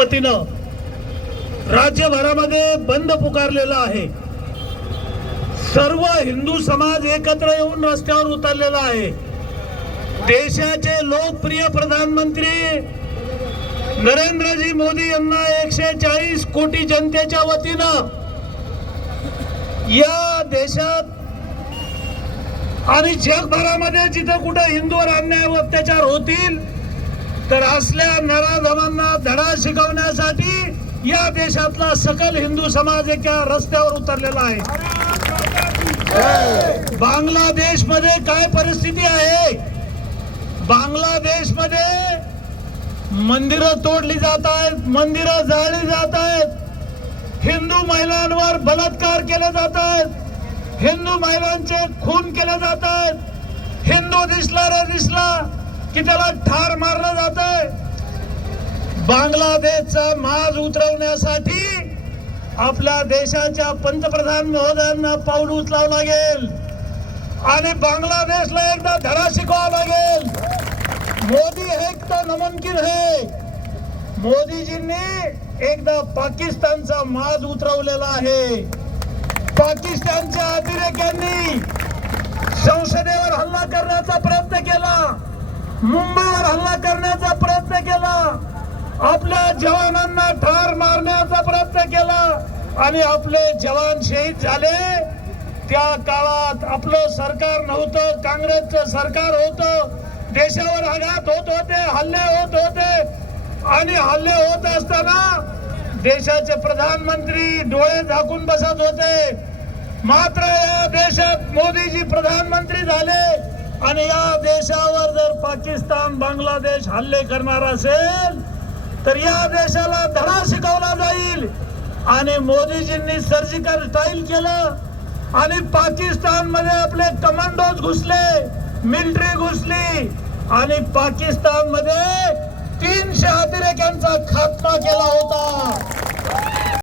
वतीनं राज्यभरामध्ये बंद पुकारलेला आहे. सर्व हिंदू समाज एकत्र येऊन रस्त्यावर उतरलेला आहे. देशाचे लोकप्रिय प्रधानमंत्री नरेंद्रजी मोदी यांना एकशे चाळीस कोटी जनतेच्या वतीनं या देशात आणि जगभरामध्ये जिथं कुठं हिंदूवर अन्याय व अत्याचार होतील तर असल्या नराधमांना धडा शिकवण्यासाठी या देशातला सकल हिंदू समाज एका रस्त्यावर उतरलेला आहे. बांगलादेशमध्ये काय परिस्थिती आहे? बांगलादेशमध्ये मंदिरं तोडली जात आहेत मंदिरं जाळली जात आहेत. हिंदू महिलांवर बलात्कार केले जात आहेत. हिंदू महिलांचे खून केले जात आहेत. हिंदू दिसला रे दिसला. की त्याला ठार मारलं जात आहे बांगलादेशचा माज उतरवण्यासाठी आपल्या देशाच्या पंतप्रधान महोदयांना पाऊल उचलावं लागेल. आणि बांगलादेशला एकदा धडा शिकवावा लागेल. मोदी हे तर नमनकीन हे. मोदीजींनी एकदा पाकिस्तानचा माज उतरवलेला आहे. पाकिस्तानच्या अतिरेक्यांनी संसदेवर हल्ला करण्याचा प्रयत्न केला. मुंबईवर हल्ला करण्याचा प्रयत्न केला. आपल्या जवानांना ठार मारण्याचा प्रयत्न केला. आणि आपले जवान शहीद झाले. त्या काळात आपलं सरकार नव्हतं काँग्रेसचं सरकार होतं. देशावर आघात होत होते हल्ले होत होते. आणि हल्ले होत असताना देशाचे प्रधानमंत्री डोळे झाकून बसत होते. मात्र या देशात मोदीजी प्रधानमंत्री झाले. आणि या देशावर जर पाकिस्तान बांगलादेश हल्ले करणार असेल तर या देशाला धडा शिकवला जाईल. आणि मोदीजींनी सर्जिकल स्टाईल केलं. आणि पाकिस्तानमध्ये आपले कमांडोज घुसले मिलिटरी घुसली. आणि पाकिस्तानमध्ये